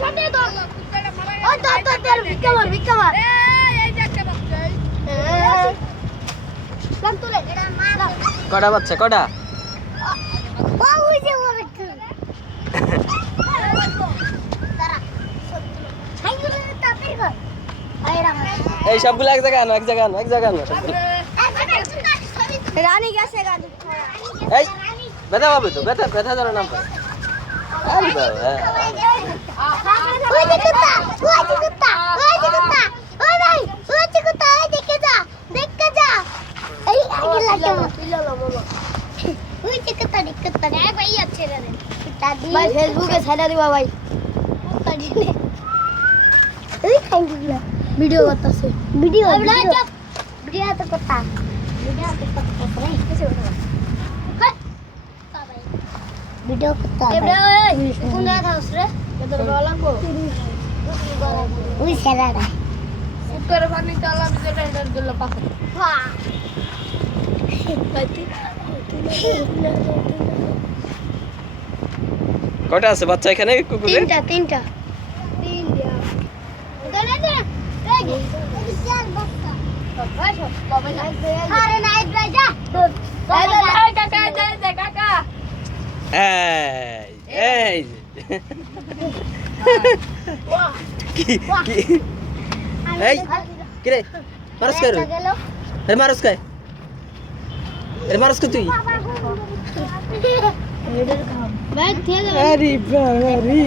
সামনে ধর ওই ধর ভিক্ষা মার এই যে একটা বাচ্চা কাম তুলে কটা বাচ্চা কটা ও ওই যে ওর তারা সাইকেলে তাতে কর এই সবগুলো এক জায়গায় আনো সবগুলো। রানী গেছে গাড়ি এই ব্যথা পাবে তো ব্যথা ধরো নাম পাবে আরে বাবা ওই যে কুত্তা ওই ভাই ওই যে কুত্তা ওই দেখে যা এই আগে লাগে ওই যে কুত্তা দেখ ভাই আছে রে ভাই ফেসবুকে ছাড়া দিবা ভাই কুত্তা দিলে এই খাই দিলা ভিডিও করতেছে ভিডিও তো কুত্তা ভিডিও তো করতে রে কিছু ভিডিও করতে কোন জায়গা হাউস রে তোর ভালো লাগবো ওই সেরা রে উত্তর পানি চালা বিজেটা হেডার দিল পাশে বাহ কটা আছে বাচ্চা এখানে কুকুরে তিনটা আরে নাইট ভাই যা কাকা এই এই কি রে মারস কর আরে মারস কর আরে মারস কর তুই ভাই আরে বাবা রে